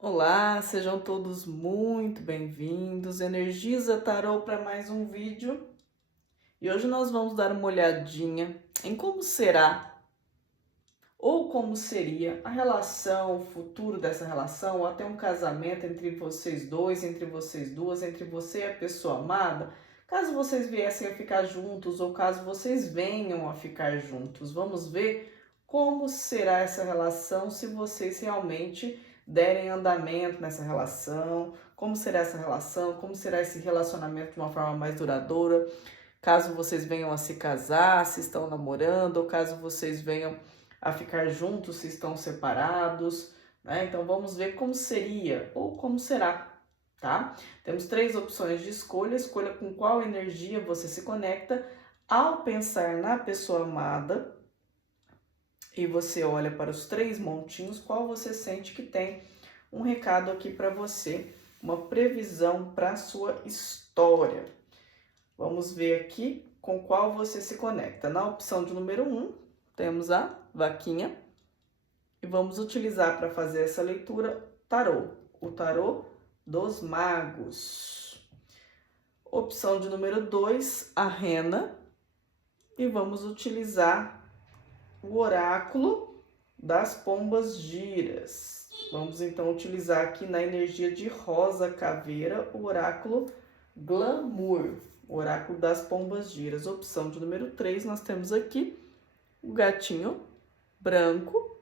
Olá, sejam todos muito bem-vindos. Energiza Tarô para mais um vídeo. E hoje nós vamos dar uma olhadinha em como será ou como seria a relação, o futuro dessa relação, ou até um casamento entre vocês dois, entre vocês duas, entre você e a pessoa amada, caso vocês viessem a ficar juntos ou caso vocês venham a ficar juntos. Vamos ver como será essa relação se vocês realmente derem andamento nessa relação, como será essa relação, como será esse relacionamento de uma forma mais duradoura, caso vocês venham a se casar, se estão namorando, ou caso vocês venham a ficar juntos, se estão separados, né? Então vamos ver como seria ou como será, tá? Temos três opções de escolha, escolha com qual energia você se conecta ao pensar na pessoa amada e você olha para os três montinhos, qual você sente que tem um recado aqui para você, uma previsão para a sua história. Vamos ver aqui com qual você se conecta. Na opção de número 1, temos a vaquinha. E vamos utilizar para fazer essa leitura tarô, o tarô dos magos. Opção de número 2, a rena. E vamos utilizar o oráculo das pombas giras. Vamos então utilizar aqui na energia de rosa caveira o oráculo glamour, o oráculo das pombas giras. Opção de número 3, nós temos aqui o gatinho branco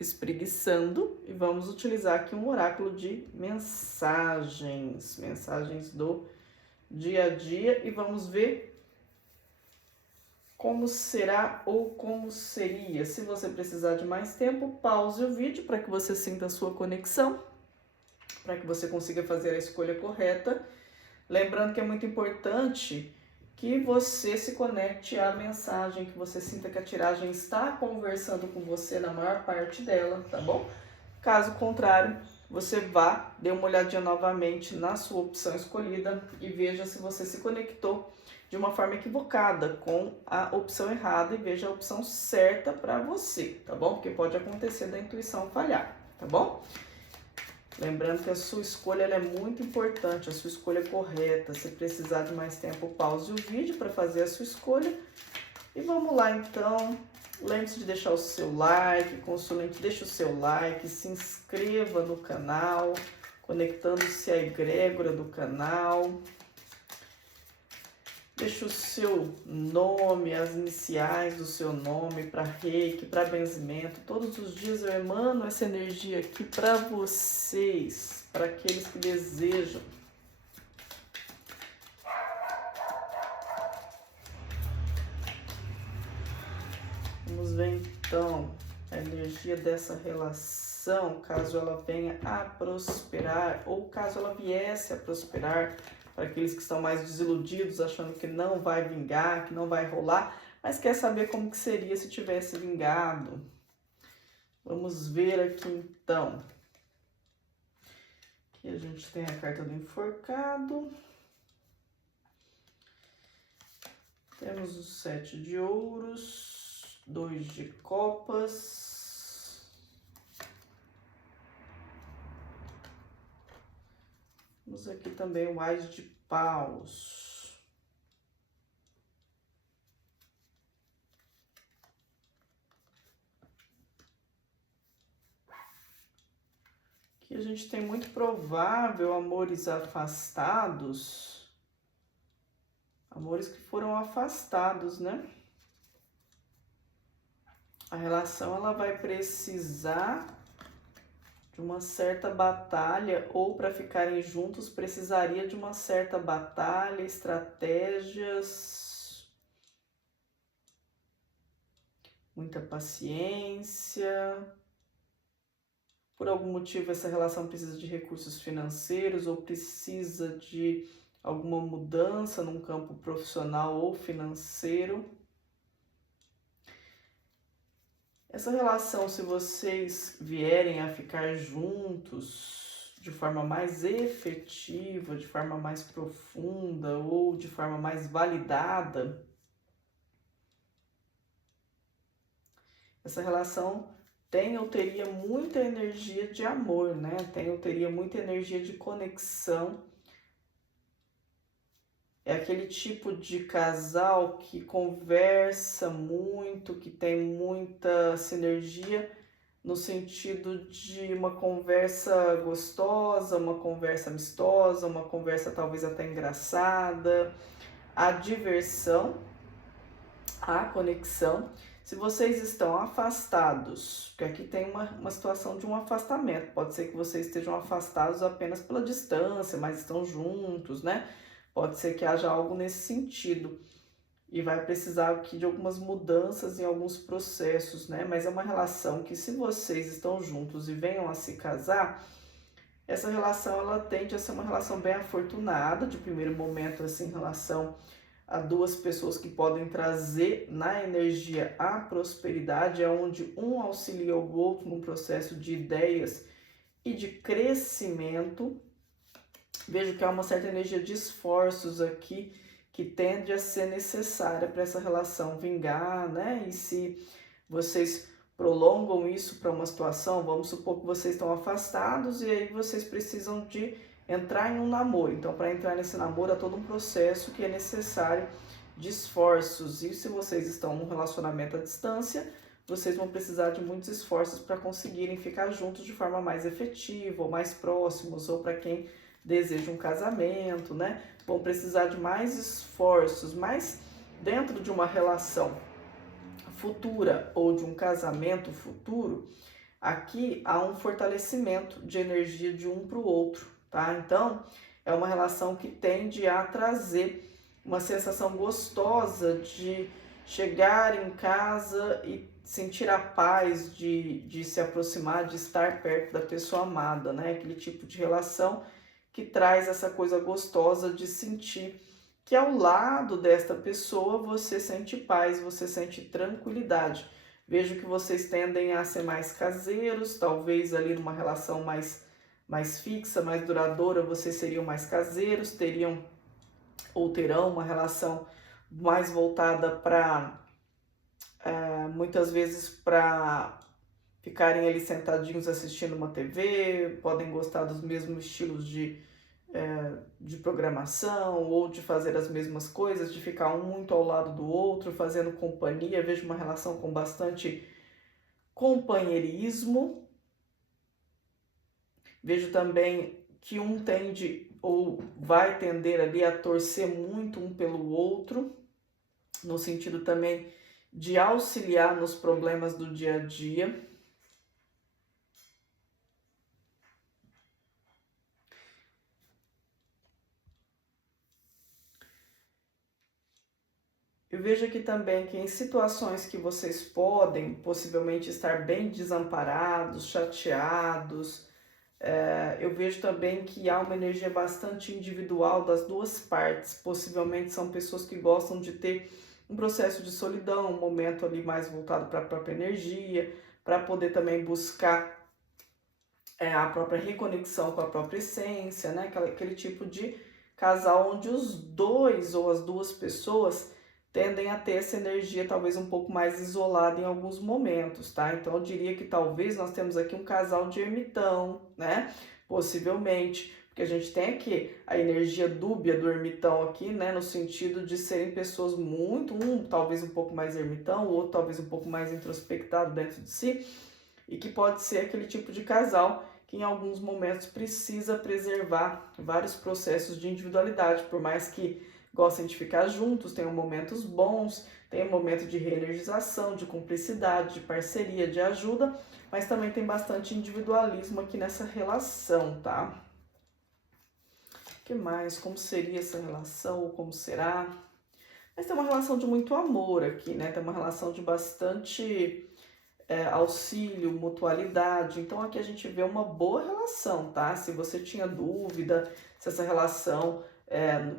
espreguiçando e vamos utilizar aqui um oráculo de mensagens, mensagens do dia a dia e vamos ver como será ou como seria. Se você precisar de mais tempo, pause o vídeo para que você sinta a sua conexão, para que você consiga fazer a escolha correta. Lembrando que é muito importante que você se conecte à mensagem, que você sinta que a tiragem está conversando com você na maior parte dela, tá bom? Caso contrário, você vá, dê uma olhadinha novamente na sua opção escolhida e veja se você se conectou de uma forma equivocada com a opção errada e veja a opção certa para você, tá bom? Porque pode acontecer da intuição falhar, tá bom? Lembrando que a sua escolha é muito importante, a sua escolha é correta. Se precisar de mais tempo, pause o vídeo para fazer a sua escolha. E vamos lá então. Lembre-se de deixar o seu like, consulente, deixa o seu like, se inscreva no canal, conectando-se à egrégora do canal. Deixa o seu nome, as iniciais do seu nome para reiki, para benzimento. Todos os dias eu emano essa energia aqui para vocês, para aqueles que desejam. Vamos ver então a energia dessa relação, caso ela venha a prosperar ou caso ela viesse a prosperar. Para aqueles que estão mais desiludidos, achando que não vai vingar, que não vai rolar, mas quer saber como que seria se tivesse vingado. Vamos ver aqui então. Aqui a gente tem a carta do enforcado. Temos o 7 de ouros, 2 de copas. Temos aqui também o Ás de paus. Aqui a gente tem muito provável amores afastados. Amores que foram afastados, né? A relação ela vai precisar de uma certa batalha, ou para ficarem juntos precisaria de uma certa batalha, estratégias, muita paciência. Por algum motivo essa relação precisa de recursos financeiros ou precisa de alguma mudança num campo profissional ou financeiro. Essa relação, se vocês vierem a ficar juntos de forma mais efetiva, de forma mais profunda ou de forma mais validada, essa relação tem ou teria muita energia de amor, né? Tem ou teria muita energia de conexão. É aquele tipo de casal que conversa muito, que tem muita sinergia, no sentido de uma conversa gostosa, uma conversa amistosa, uma conversa talvez até engraçada, a diversão, a conexão. Se vocês estão afastados, porque aqui tem uma situação de um afastamento, pode ser que vocês estejam afastados apenas pela distância, mas estão juntos, né? Pode ser que haja algo nesse sentido e vai precisar aqui de algumas mudanças em alguns processos, né? Mas é uma relação que, se vocês estão juntos e venham a se casar, essa relação ela tende a ser uma relação bem afortunada, de primeiro momento, assim, em relação a duas pessoas que podem trazer na energia a prosperidade, é onde um auxilia o outro num processo de ideias e de crescimento. Vejo que há uma certa energia de esforços aqui que tende a ser necessária para essa relação vingar, né? E se vocês prolongam isso para uma situação, vamos supor que vocês estão afastados e aí vocês precisam de entrar em um namoro. Então, para entrar nesse namoro, há todo um processo que é necessário de esforços. E se vocês estão num relacionamento à distância, vocês vão precisar de muitos esforços para conseguirem ficar juntos de forma mais efetiva, ou mais próximos, ou para quem deseja um casamento, né? Vão precisar de mais esforços, mas dentro de uma relação futura ou de um casamento futuro, aqui há um fortalecimento de energia de um para o outro, tá? Então, é uma relação que tende a trazer uma sensação gostosa de chegar em casa e sentir a paz de se aproximar, de estar perto da pessoa amada, né? Aquele tipo de relação que traz essa coisa gostosa de sentir que ao lado desta pessoa você sente paz, você sente tranquilidade. Vejo que vocês tendem a ser mais caseiros, talvez ali numa relação mais fixa, mais duradoura, vocês seriam mais caseiros, teriam ou terão uma relação mais voltada para, muitas vezes, para ficarem ali sentadinhos assistindo uma TV, podem gostar dos mesmos estilos de programação ou de fazer as mesmas coisas, de ficar um muito ao lado do outro, fazendo companhia. Vejo uma relação com bastante companheirismo. Vejo também que um tende ou vai tender ali a torcer muito um pelo outro, no sentido também de auxiliar nos problemas do dia a dia. Eu vejo aqui também que em situações que vocês podem possivelmente estar bem desamparados, chateados, eu vejo também que há uma energia bastante individual das duas partes. Possivelmente são pessoas que gostam de ter um processo de solidão, um momento ali mais voltado para a própria energia, para poder também buscar a própria reconexão com a própria essência, né? Aquele tipo de casal onde os dois ou as duas pessoas tendem a ter essa energia talvez um pouco mais isolada em alguns momentos, tá? Então eu diria que talvez nós temos aqui um casal de ermitão, né? Possivelmente, porque a gente tem aqui a energia dúbia do ermitão aqui, né? No sentido de serem pessoas muito, talvez um pouco mais ermitão, o outro talvez um pouco mais introspectado dentro de si, e que pode ser aquele tipo de casal que em alguns momentos precisa preservar vários processos de individualidade, por mais que gostem de ficar juntos, tenham momentos bons, tem um momento de reenergização, de cumplicidade, de parceria, de ajuda, mas também tem bastante individualismo aqui nessa relação, tá? O que mais? Como seria essa relação ou como será? Mas tem uma relação de muito amor aqui, né? Tem uma relação de bastante auxílio, mutualidade. Então aqui a gente vê uma boa relação, tá? Se você tinha dúvida, se essa relação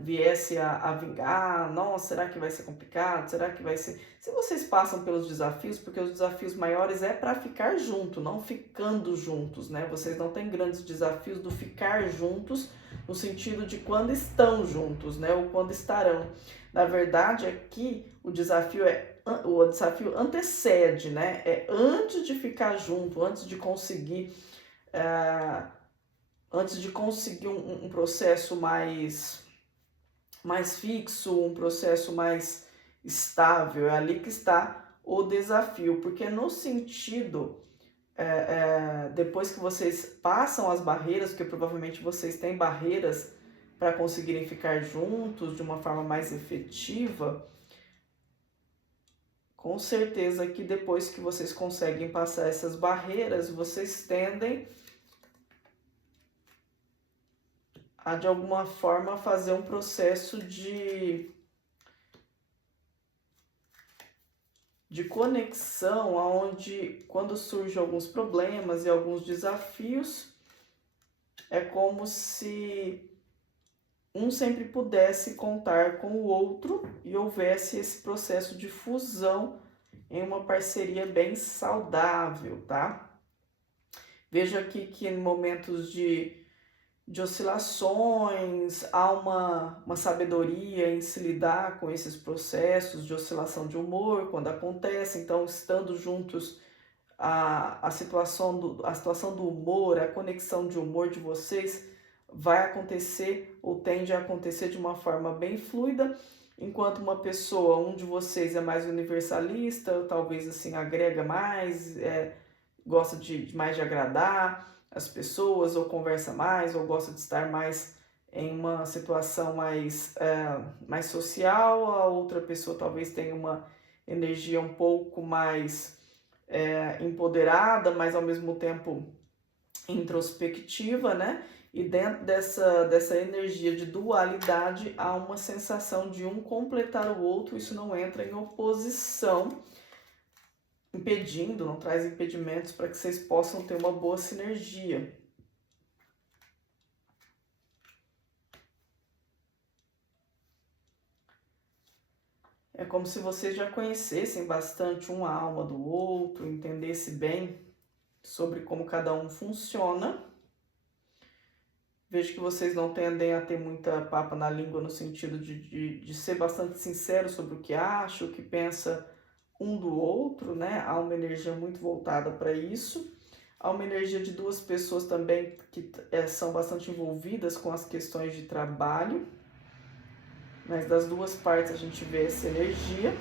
viesse a vingar, nossa, será que vai ser complicado? Será que vai ser... Se vocês passam pelos desafios, porque os desafios maiores é para ficar junto, não ficando juntos, né? Vocês não têm grandes desafios do ficar juntos, no sentido de quando estão juntos, né? Ou quando estarão. Na verdade, aqui o desafio é o desafio antecede, né? É antes de ficar junto, antes de conseguir, um processo mais fixo, um processo mais estável. É ali que está o desafio, porque no sentido, depois que vocês passam as barreiras, porque provavelmente vocês têm barreiras para conseguirem ficar juntos de uma forma mais efetiva, com certeza que depois que vocês conseguem passar essas barreiras, vocês tendem a, de alguma forma, fazer um processo de conexão, onde, quando surgem alguns problemas e alguns desafios, é como se um sempre pudesse contar com o outro e houvesse esse processo de fusão em uma parceria bem saudável, tá? Vejo aqui que em momentos de oscilações, há uma sabedoria em se lidar com esses processos de oscilação de humor quando acontece. Então, estando juntos, a situação do humor, a conexão de humor de vocês vai acontecer ou tende a acontecer de uma forma bem fluida, enquanto uma pessoa, um de vocês é mais universalista, talvez assim agrega mais, gosta mais de agradar as pessoas, ou conversa mais, ou gosta de estar mais em uma situação mais social. A outra pessoa talvez tenha uma energia um pouco mais empoderada, mas ao mesmo tempo introspectiva, né? E dentro dessa energia de dualidade há uma sensação de um completar o outro. Isso não entra em oposição, não traz impedimentos para que vocês possam ter uma boa sinergia. É como se vocês já conhecessem bastante uma alma do outro, entendessem bem sobre como cada um funciona. Vejo que vocês não tendem a ter muita papa na língua, no sentido de ser bastante sincero sobre o que acha, o que pensa um do outro, né? Há uma energia muito voltada para isso. Há uma energia de duas pessoas também que são bastante envolvidas com as questões de trabalho, mas das duas partes a gente vê essa energia.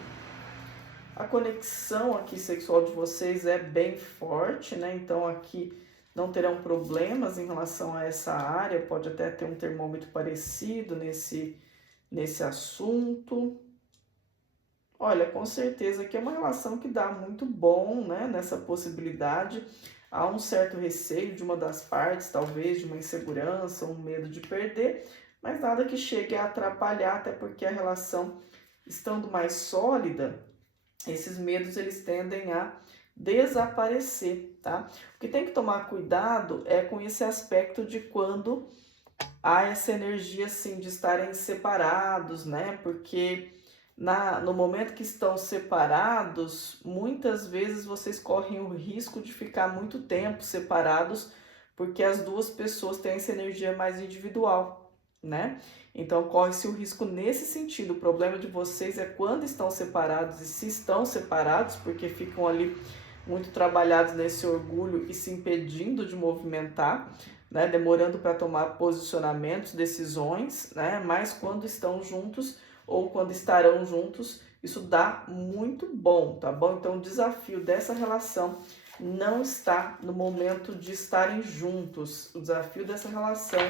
A conexão aqui sexual de vocês é bem forte, né? Então aqui não terão problemas em relação a essa área, pode até ter um termômetro parecido nesse assunto. Olha, com certeza que é uma relação que dá muito bom, né, nessa possibilidade. Há um certo receio de uma das partes, talvez de uma insegurança, um medo de perder, mas nada que chegue a atrapalhar, até porque a relação, estando mais sólida, esses medos eles tendem a desaparecer, tá? O que tem que tomar cuidado é com esse aspecto de quando há essa energia, assim, de estarem separados, né? Porque no momento que estão separados, muitas vezes vocês correm o risco de ficar muito tempo separados, porque as duas pessoas têm essa energia mais individual, né? Então corre-se o risco nesse sentido. O problema de vocês é quando estão separados, e se estão separados, porque ficam ali muito trabalhados nesse orgulho e se impedindo de movimentar, né? Demorando para tomar posicionamentos, decisões, né? Mas quando estão juntos ou quando estarão juntos, isso dá muito bom, tá bom? Então o desafio dessa relação não está no momento de estarem juntos. O desafio dessa relação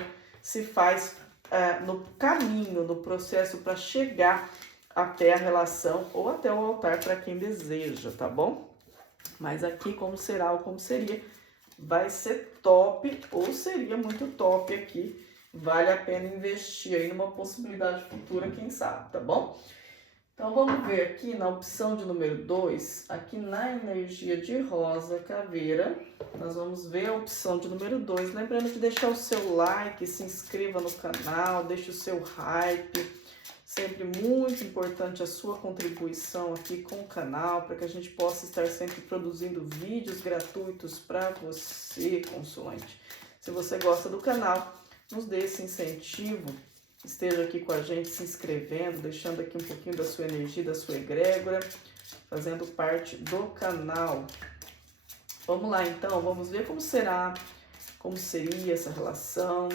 se faz no caminho, no processo para chegar até a relação ou até o altar para quem deseja, tá bom? Mas aqui, como será ou como seria, vai ser top ou seria muito top aqui. Vale a pena investir aí numa possibilidade futura, quem sabe, tá bom? Então vamos ver aqui na opção de número 2, aqui na energia de rosa caveira, nós vamos ver a opção de número 2. Lembrando de deixar o seu like, se inscreva no canal, deixe o seu hype. Sempre muito importante a sua contribuição aqui com o canal, para que a gente possa estar sempre produzindo vídeos gratuitos para você, consulente. Se você gosta do canal, nos dê esse incentivo, esteja aqui com a gente se inscrevendo, deixando aqui um pouquinho da sua energia, da sua egrégora, fazendo parte do canal. Vamos lá então, vamos ver como será, como seria essa relação.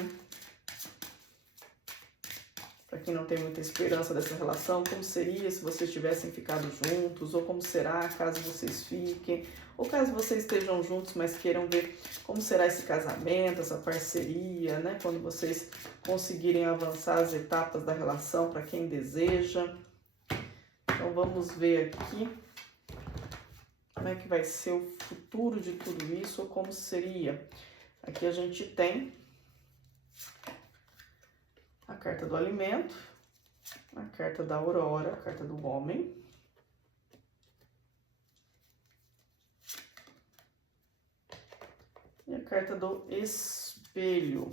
Para quem não tem muita esperança dessa relação, como seria se vocês tivessem ficado juntos, ou como será caso vocês fiquem, ou caso vocês estejam juntos, mas queiram ver como será esse casamento, essa parceria, né? Quando vocês conseguirem avançar as etapas da relação para quem deseja. Então vamos ver aqui como é que vai ser o futuro de tudo isso, ou como seria. Aqui a gente tem a carta do alimento, a carta da aurora, a carta do homem. E a carta do espelho.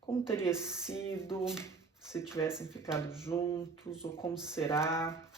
Como teria sido se tivessem ficado juntos, ou como será?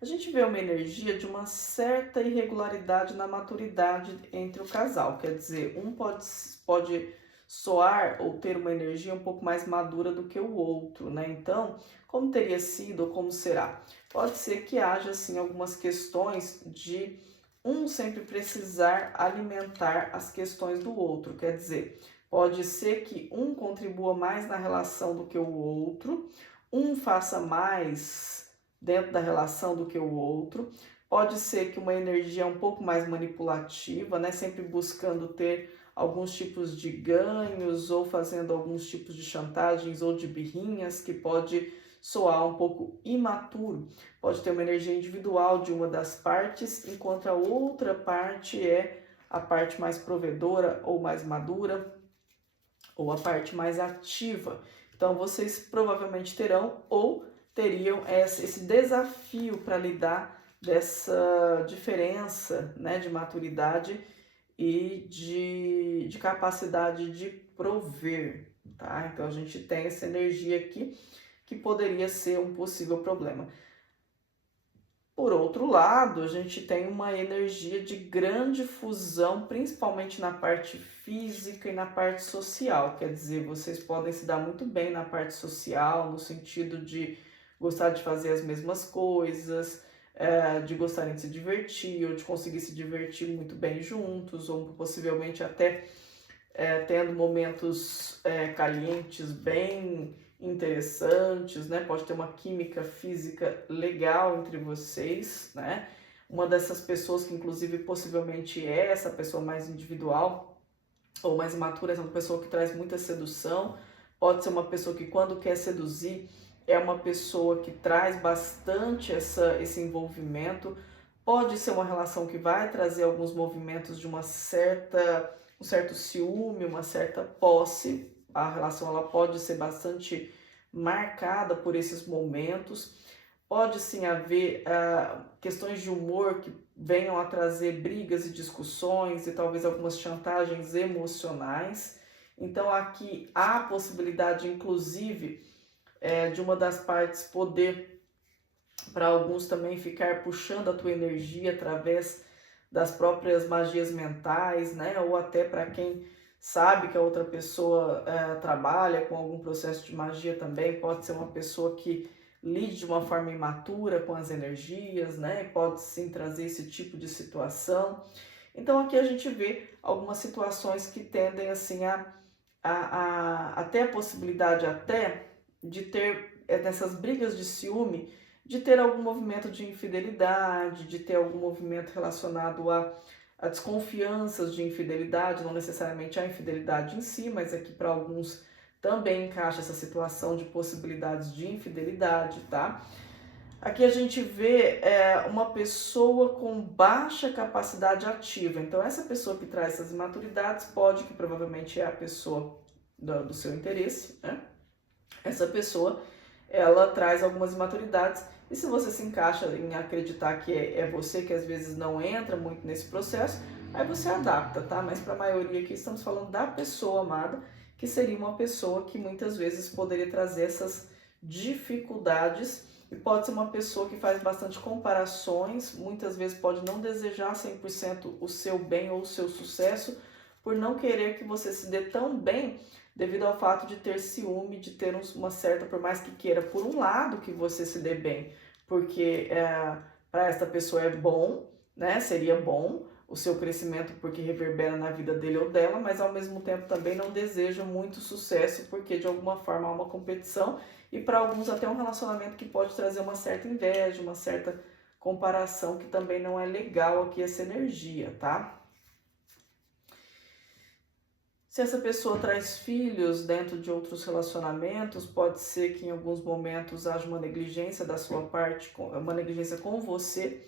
A gente vê uma energia de uma certa irregularidade na maturidade entre o casal. Quer dizer, um pode soar ou ter uma energia um pouco mais madura do que o outro, né? Então, como teria sido ou como será? Pode ser que haja, assim, algumas questões de um sempre precisar alimentar as questões do outro. Quer dizer, pode ser que um contribua mais na relação do que o outro, um faça mais dentro da relação do que o outro. Pode ser que uma energia um pouco mais manipulativa, né? Sempre buscando ter alguns tipos de ganhos ou fazendo alguns tipos de chantagens ou de birrinhas, que pode soar um pouco imaturo. Pode ter uma energia individual de uma das partes, enquanto a outra parte é a parte mais provedora ou mais madura, ou a parte mais ativa. Então vocês provavelmente terão ou teriam esse desafio para lidar dessa diferença, né, de maturidade e de capacidade de prover, tá? Então a gente tem essa energia aqui que poderia ser um possível problema. Por outro lado, a gente tem uma energia de grande fusão, principalmente na parte física e na parte social. Quer dizer, vocês podem se dar muito bem na parte social, no sentido de gostar de fazer as mesmas coisas, de gostarem de se divertir, ou de conseguir se divertir muito bem juntos, ou possivelmente até tendo momentos calientes bem interessantes, né? Pode ter uma química física legal entre vocês, né? Uma dessas pessoas que inclusive possivelmente é essa pessoa mais individual ou mais imatura, é uma pessoa que traz muita sedução. Pode ser uma pessoa que, quando quer seduzir, é uma pessoa que traz bastante esse envolvimento. Pode ser uma relação que vai trazer alguns movimentos de um certo ciúme, uma certa posse. A relação ela pode ser bastante marcada por esses momentos. Pode sim haver questões de humor que venham a trazer brigas e discussões e talvez algumas chantagens emocionais. Então aqui há a possibilidade, inclusive, de uma das partes poder, para alguns também, ficar puxando a tua energia através das próprias magias mentais, né? Ou até para quem sabe que a outra pessoa trabalha com algum processo de magia também, pode ser uma pessoa que lide de uma forma imatura com as energias, né? Pode sim trazer esse tipo de situação. Então aqui a gente vê algumas situações que tendem assim a ter a possibilidade até de ter nessas brigas de ciúme, de ter algum movimento de infidelidade, de ter algum movimento relacionado a desconfianças de infidelidade, não necessariamente a infidelidade em si, mas aqui para alguns também encaixa essa situação de possibilidades de infidelidade, tá? Aqui a gente vê uma pessoa com baixa capacidade ativa. Então essa pessoa que traz essas imaturidades pode, que provavelmente é a pessoa do seu interesse, né? Essa pessoa, ela traz algumas imaturidades, e se você se encaixa em acreditar que é você que às vezes não entra muito nesse processo, aí você adapta, tá? Mas para a maioria aqui estamos falando da pessoa amada, que seria uma pessoa que muitas vezes poderia trazer essas dificuldades, e pode ser uma pessoa que faz bastante comparações, muitas vezes pode não desejar 100% o seu bem ou o seu sucesso, por não querer que você se dê tão bem devido ao fato de ter ciúme, de ter uma certa, por mais que queira, por um lado, que você se dê bem, porque para esta pessoa é bom, né? Seria bom o seu crescimento porque reverbera na vida dele ou dela, mas ao mesmo tempo também não deseja muito sucesso porque de alguma forma há uma competição e para alguns até um relacionamento que pode trazer uma certa inveja, uma certa comparação que também não é legal aqui essa energia, tá? Se essa pessoa traz filhos dentro de outros relacionamentos, pode ser que em alguns momentos haja uma negligência da sua parte, uma negligência com você,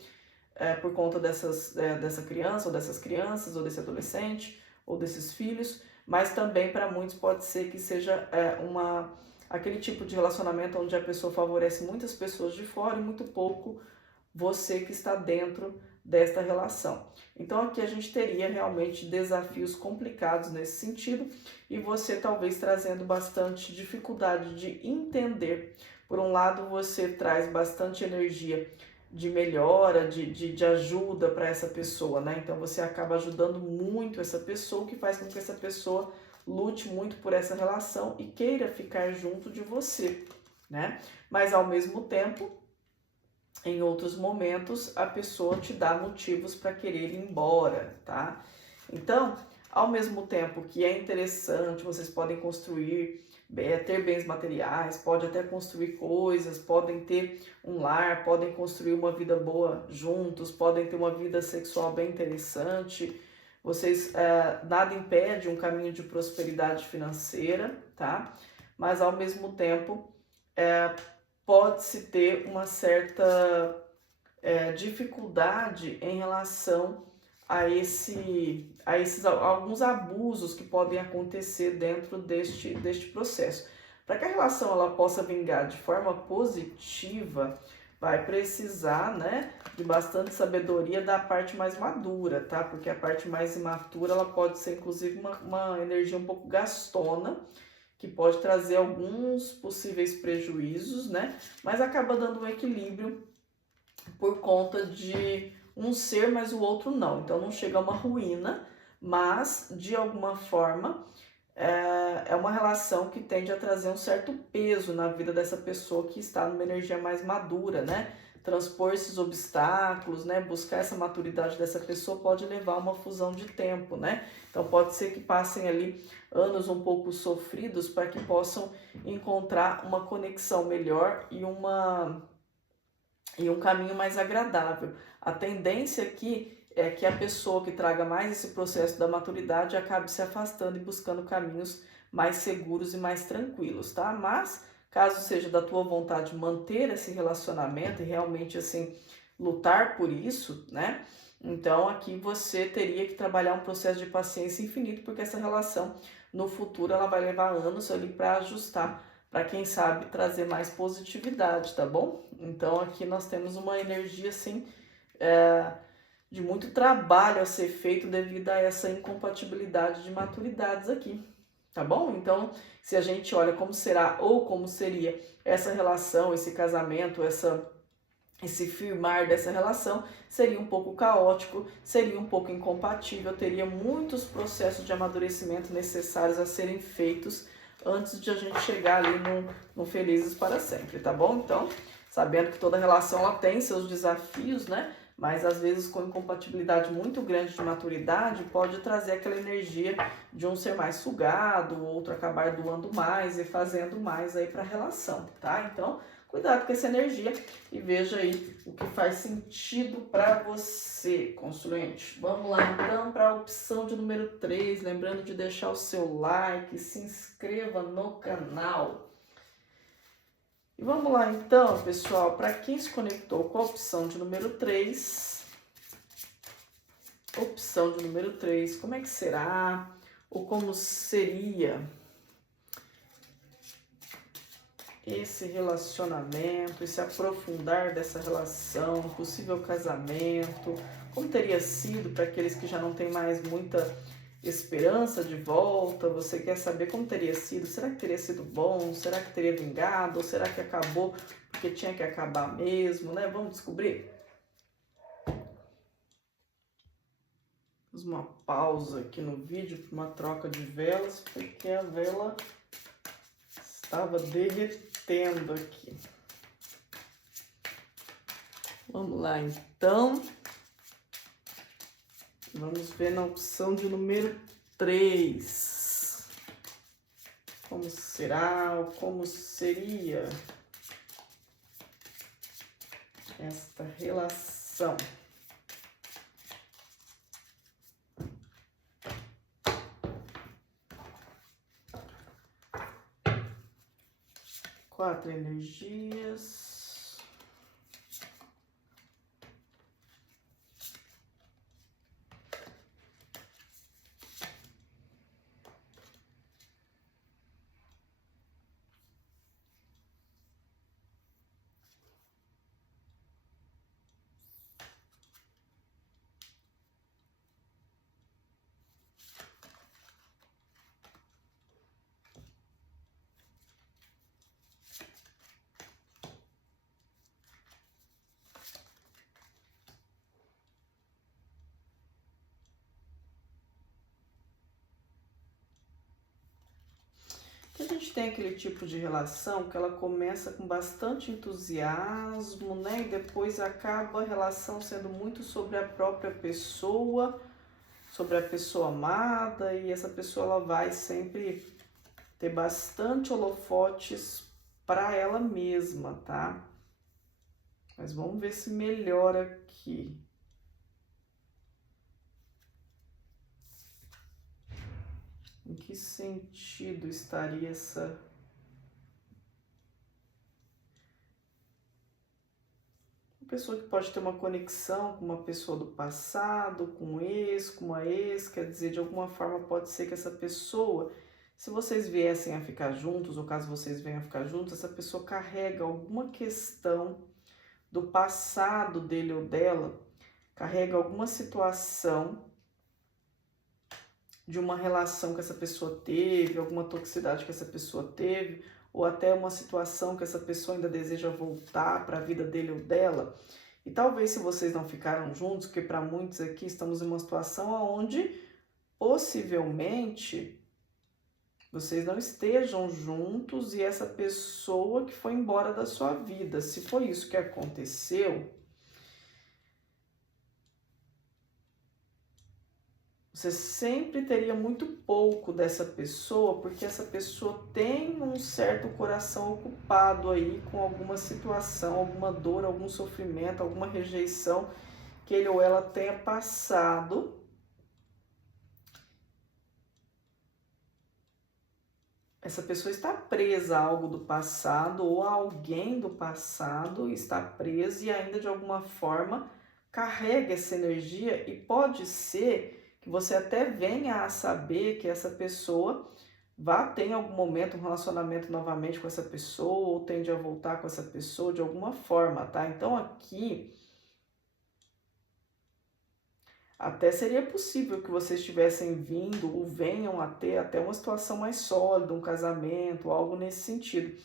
por conta dessa criança, ou dessas crianças, ou desse adolescente, ou desses filhos, mas também para muitos pode ser que seja aquele tipo de relacionamento onde a pessoa favorece muitas pessoas de fora e muito pouco você que está dentro desta relação. Então aqui a gente teria realmente desafios complicados nesse sentido e você talvez trazendo bastante dificuldade de entender. Por um lado, você traz bastante energia de melhora, de ajuda para essa pessoa, né? Então você acaba ajudando muito essa pessoa, o que faz com que essa pessoa lute muito por essa relação e queira ficar junto de você, né? Mas ao mesmo tempo, em outros momentos, a pessoa te dá motivos para querer ir embora, tá? Então, ao mesmo tempo que é interessante, vocês podem construir, ter bens materiais, pode até construir coisas, podem ter um lar, podem construir uma vida boa juntos, podem ter uma vida sexual bem interessante. Vocês, nada impede um caminho de prosperidade financeira, tá? Mas ao mesmo tempo, pode-se ter uma certa dificuldade em relação a esses alguns abusos que podem acontecer dentro deste processo. Para que a relação ela possa vingar de forma positiva, vai precisar, né, de bastante sabedoria da parte mais madura, tá? Porque a parte mais imatura ela pode ser inclusive uma energia um pouco gastona, que pode trazer alguns possíveis prejuízos, né? Mas acaba dando um equilíbrio por conta de um ser, mas o outro não. Então não chega a uma ruína, mas de alguma forma é uma relação que tende a trazer um certo peso na vida dessa pessoa que está numa energia mais madura, né? Transpor esses obstáculos, né? Buscar essa maturidade dessa pessoa pode levar a uma fusão de tempo, né? Então pode ser que passem ali anos um pouco sofridos para que possam encontrar uma conexão melhor e um caminho mais agradável. A tendência aqui é que a pessoa que traga mais esse processo da maturidade acabe se afastando e buscando caminhos mais seguros e mais tranquilos, tá? Mas, caso seja da tua vontade manter esse relacionamento e realmente, assim, lutar por isso, né? Então, aqui você teria que trabalhar um processo de paciência infinito, porque essa relação, no futuro, ela vai levar anos ali para ajustar, para quem sabe trazer mais positividade, tá bom? Então, aqui nós temos uma energia, assim, de muito trabalho a ser feito devido a essa incompatibilidade de maturidades aqui, tá bom? Então, se a gente olha como será ou como seria essa relação, esse casamento, esse firmar dessa relação, seria um pouco caótico, seria um pouco incompatível, teria muitos processos de amadurecimento necessários a serem feitos antes de a gente chegar ali no Felizes para Sempre, tá bom? Então, sabendo que toda relação ela tem seus desafios, né? Mas às vezes com incompatibilidade muito grande de maturidade pode trazer aquela energia de um ser mais sugado, o outro acabar doando mais e fazendo mais aí para a relação, tá? Então, cuidado com essa energia e veja aí o que faz sentido para você, construinte. Vamos lá então para a opção de número 3, lembrando de deixar o seu like, se inscreva no canal. E vamos lá então, pessoal, para quem se conectou com a opção de número 3, como é que será? Ou como seria esse relacionamento, esse aprofundar dessa relação, possível casamento, como teria sido para aqueles que já não têm mais muita esperança de volta? Você quer saber como teria sido? Será que teria sido bom? Será que teria vingado? Ou será que acabou porque tinha que acabar mesmo, né? Vamos descobrir? Os Fiz uma pausa aqui no vídeo para uma troca de velas, porque a vela estava derretendo aqui. Vamos lá, então. Vamos ver na opção de número 3. Como será ou como seria esta relação? Quatro energias. A gente tem aquele tipo de relação que ela começa com bastante entusiasmo, né? E depois acaba a relação sendo muito sobre a própria pessoa, sobre a pessoa amada, e essa pessoa ela vai sempre ter bastante holofotes para ela mesma, tá? Mas vamos ver se melhora aqui. Em que sentido estaria essa... Uma pessoa que pode ter uma conexão com uma pessoa do passado, com um ex, com uma ex, quer dizer, de alguma forma pode ser que essa pessoa, se vocês viessem a ficar juntos, ou caso vocês venham a ficar juntos, essa pessoa carrega alguma questão do passado dele ou dela, carrega alguma situação de uma relação que essa pessoa teve, alguma toxicidade que essa pessoa teve, ou até uma situação que essa pessoa ainda deseja voltar para a vida dele ou dela. E talvez se vocês não ficaram juntos, porque para muitos aqui estamos em uma situação onde possivelmente vocês não estejam juntos e essa pessoa que foi embora da sua vida, se foi isso que aconteceu, você sempre teria muito pouco dessa pessoa, porque essa pessoa tem um certo coração ocupado aí com alguma situação, alguma dor, algum sofrimento, alguma rejeição que ele ou ela tenha passado. Essa pessoa está presa a algo do passado ou a alguém do passado, está presa e ainda de alguma forma carrega essa energia e pode ser que você até venha a saber que essa pessoa vá ter em algum momento um relacionamento novamente com essa pessoa ou tende a voltar com essa pessoa de alguma forma, tá? Então aqui até seria possível que vocês tivessem vindo ou venham a ter até uma situação mais sólida, um casamento, algo nesse sentido.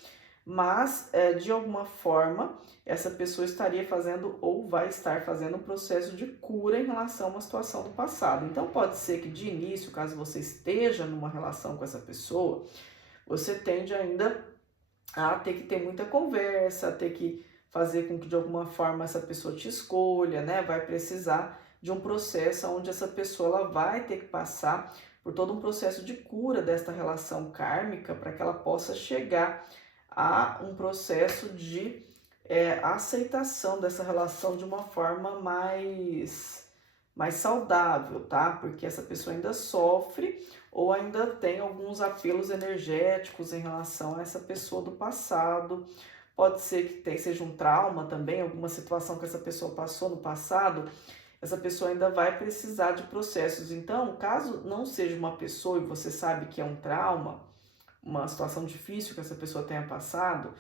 Mas, de alguma forma, essa pessoa estaria fazendo ou vai estar fazendo um processo de cura em relação a uma situação do passado. Então, pode ser que de início, caso você esteja numa relação com essa pessoa, você tende ainda a ter que ter muita conversa, a ter que fazer com que de alguma forma essa pessoa te escolha, né? Vai precisar de um processo onde essa pessoa ela vai ter que passar por todo um processo de cura desta relação kármica para que ela possa chegar a um processo de aceitação dessa relação de uma forma mais saudável, tá? Porque essa pessoa ainda sofre ou ainda tem alguns apelos energéticos em relação a essa pessoa do passado. Pode ser que seja um trauma também, alguma situação que essa pessoa passou no passado, essa pessoa ainda vai precisar de processos. Então, caso não seja uma pessoa e você sabe que é um trauma, uma situação difícil que essa pessoa tenha passado,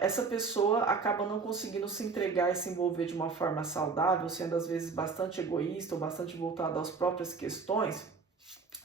essa pessoa acaba não conseguindo se entregar e se envolver de uma forma saudável, sendo às vezes bastante egoísta ou bastante voltada às próprias questões,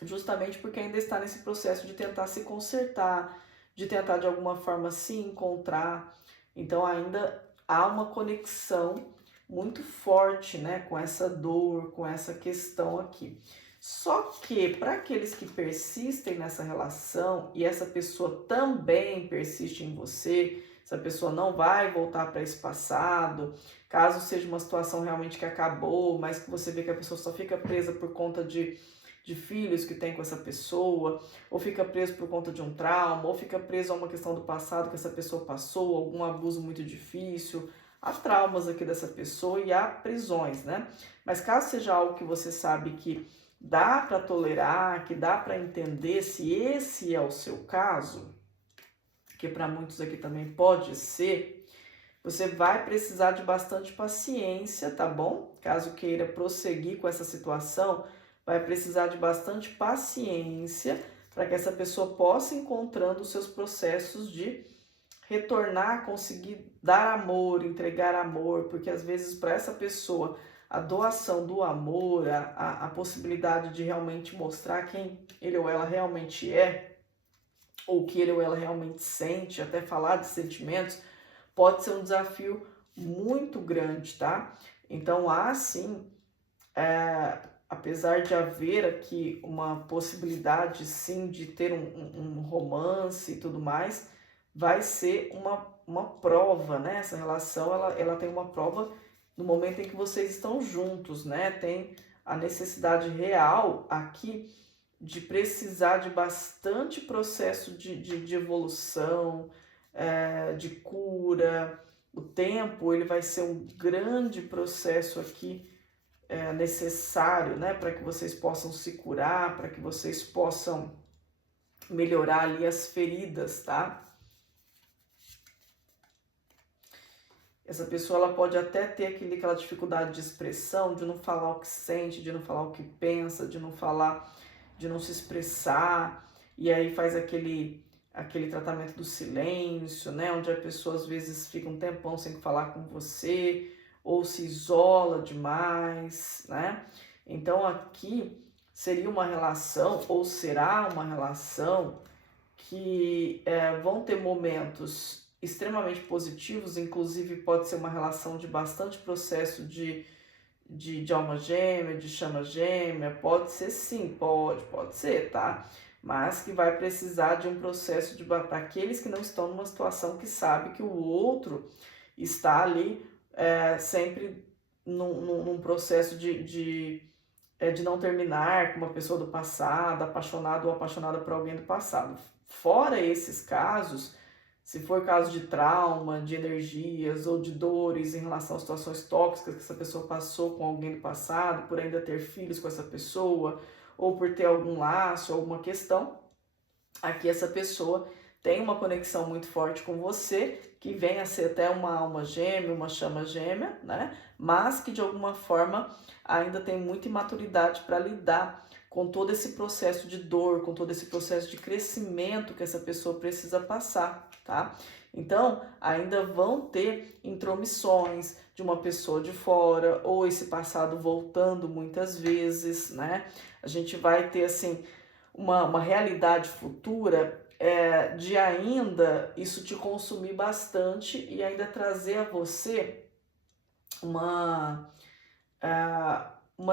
justamente porque ainda está nesse processo de tentar se consertar, de tentar de alguma forma se encontrar. Então ainda há uma conexão muito forte, né, com essa dor, com essa questão aqui. Só que para aqueles que persistem nessa relação e essa pessoa também persiste em você, essa pessoa não vai voltar para esse passado, caso seja uma situação realmente que acabou, mas que você vê que a pessoa só fica presa por conta de filhos que tem com essa pessoa, ou fica preso por conta de um trauma, ou fica preso a uma questão do passado que essa pessoa passou, algum abuso muito difícil. Há traumas aqui dessa pessoa e há prisões, né? Mas caso seja algo que você sabe que dá para tolerar, que dá para entender, se esse é o seu caso, que para muitos aqui também pode ser, você vai precisar de bastante paciência, tá bom? Caso queira prosseguir com essa situação, vai precisar de bastante paciência para que essa pessoa possa ir encontrando os seus processos de retornar, conseguir dar amor, entregar amor, porque às vezes para essa pessoa a doação do amor, a possibilidade de realmente mostrar quem ele ou ela realmente é, ou o que ele ou ela realmente sente, até falar de sentimentos, pode ser um desafio muito grande, tá? Então há sim, apesar de haver aqui uma possibilidade sim de ter um romance e tudo mais, vai ser uma prova, né? Essa relação, ela tem uma prova no momento em que vocês estão juntos, né? Tem a necessidade real aqui de precisar de bastante processo de evolução, de cura. O tempo, ele vai ser um grande processo aqui necessário, né? Para que vocês possam se curar, para que vocês possam melhorar ali as feridas, tá? Essa pessoa ela pode até ter aquela dificuldade de expressão, de não falar o que sente, de não falar o que pensa, de não falar, de não se expressar, e aí faz aquele tratamento do silêncio, né? Onde a pessoa às vezes fica um tempão sem falar com você, ou se isola demais, né? Então aqui seria uma relação, ou será uma relação, que vão ter momentos extremamente positivos, inclusive pode ser uma relação de bastante processo de alma gêmea, de chama gêmea, pode ser sim, pode ser, tá? Mas que vai precisar de um processo para aqueles que não estão numa situação que sabe que o outro está ali sempre num processo de não terminar com uma pessoa do passado, apaixonado ou apaixonada por alguém do passado. Fora esses casos, se for caso de trauma, de energias ou de dores em relação a situações tóxicas que essa pessoa passou com alguém do passado, por ainda ter filhos com essa pessoa, ou por ter algum laço, alguma questão, aqui essa pessoa tem uma conexão muito forte com você, que vem a ser até uma alma gêmea, uma chama gêmea, né? Mas que de alguma forma ainda tem muita imaturidade para lidar com todo esse processo de dor, com todo esse processo de crescimento que essa pessoa precisa passar, tá? Então, ainda vão ter intromissões de uma pessoa de fora, ou esse passado voltando muitas vezes, né? A gente vai ter, assim, uma realidade futura de ainda isso te consumir bastante e ainda trazer a você uma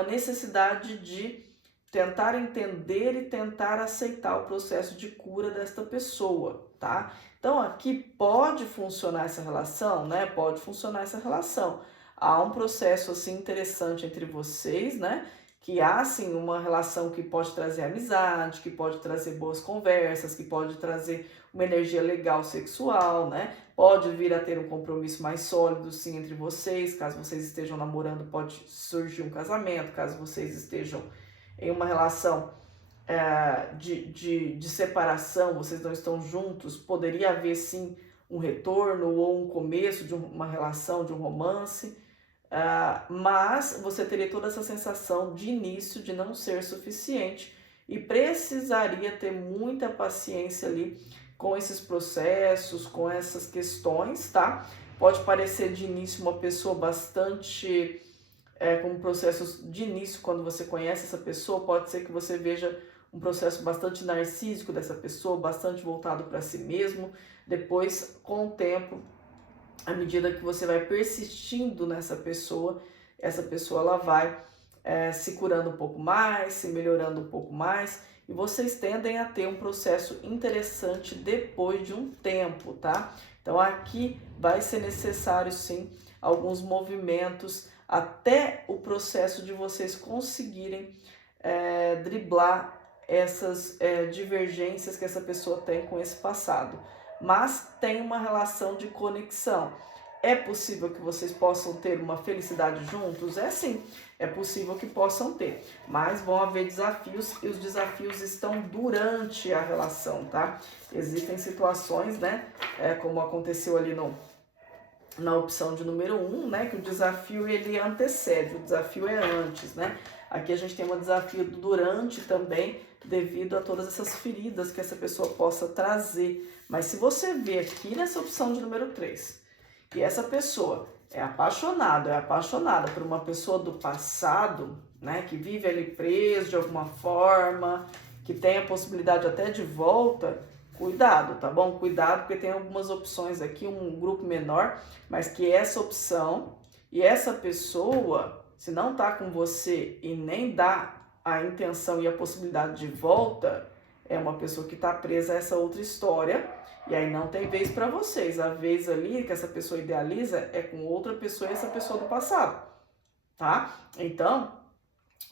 necessidade de tentar entender e tentar aceitar o processo de cura desta pessoa, tá? Então aqui pode funcionar essa relação, né? Pode funcionar essa relação. Há um processo assim interessante entre vocês, né? Que há assim uma relação que pode trazer amizade, que pode trazer boas conversas, que pode trazer uma energia legal sexual, né? Pode vir a ter um compromisso mais sólido sim entre vocês, caso vocês estejam namorando, pode surgir um casamento, caso vocês estejam em uma relação de separação, vocês não estão juntos, poderia haver sim um retorno ou um começo de uma relação, de um romance, mas você teria toda essa sensação de início de não ser suficiente e precisaria ter muita paciência ali com esses processos, com essas questões, tá? Pode parecer de início uma pessoa bastante com processos de início, quando você conhece essa pessoa, pode ser que você veja um processo bastante narcísico dessa pessoa, bastante voltado para si mesmo. Depois, com o tempo, à medida que você vai persistindo nessa pessoa, essa pessoa ela vai se curando um pouco mais, se melhorando um pouco mais, e vocês tendem a ter um processo interessante depois de um tempo, tá? Então aqui vai ser necessário sim alguns movimentos até o processo de vocês conseguirem driblar essas divergências que essa pessoa tem com esse passado. Mas tem uma relação de conexão. É possível que vocês possam ter uma felicidade juntos? É sim, é possível que possam ter, mas vão haver desafios e os desafios estão durante a relação, tá? Existem situações, né, como aconteceu ali na opção de número 1, né, que o desafio ele antecede, o desafio é antes, né? Aqui a gente tem um desafio durante também, devido a todas essas feridas que essa pessoa possa trazer. Mas se você ver aqui nessa opção de número 3, que essa pessoa é apaixonada por uma pessoa do passado, né, que vive ali preso de alguma forma, que tem a possibilidade até de volta, cuidado, tá bom? Cuidado, porque tem algumas opções aqui, um grupo menor, mas que essa opção e essa pessoa, se não tá com você e nem dá a intenção e a possibilidade de volta, é uma pessoa que tá presa a essa outra história, e aí não tem vez para vocês. A vez ali que essa pessoa idealiza é com outra pessoa e essa pessoa do passado, tá? Então,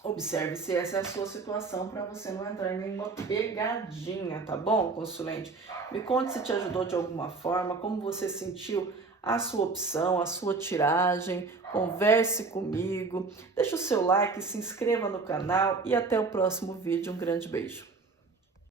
observe se essa é a sua situação para você não entrar em nenhuma pegadinha, tá bom, consulente? Me conte se te ajudou de alguma forma, como você sentiu a sua opção, a sua tiragem, converse comigo, deixa o seu like, se inscreva no canal e até o próximo vídeo. Um grande beijo.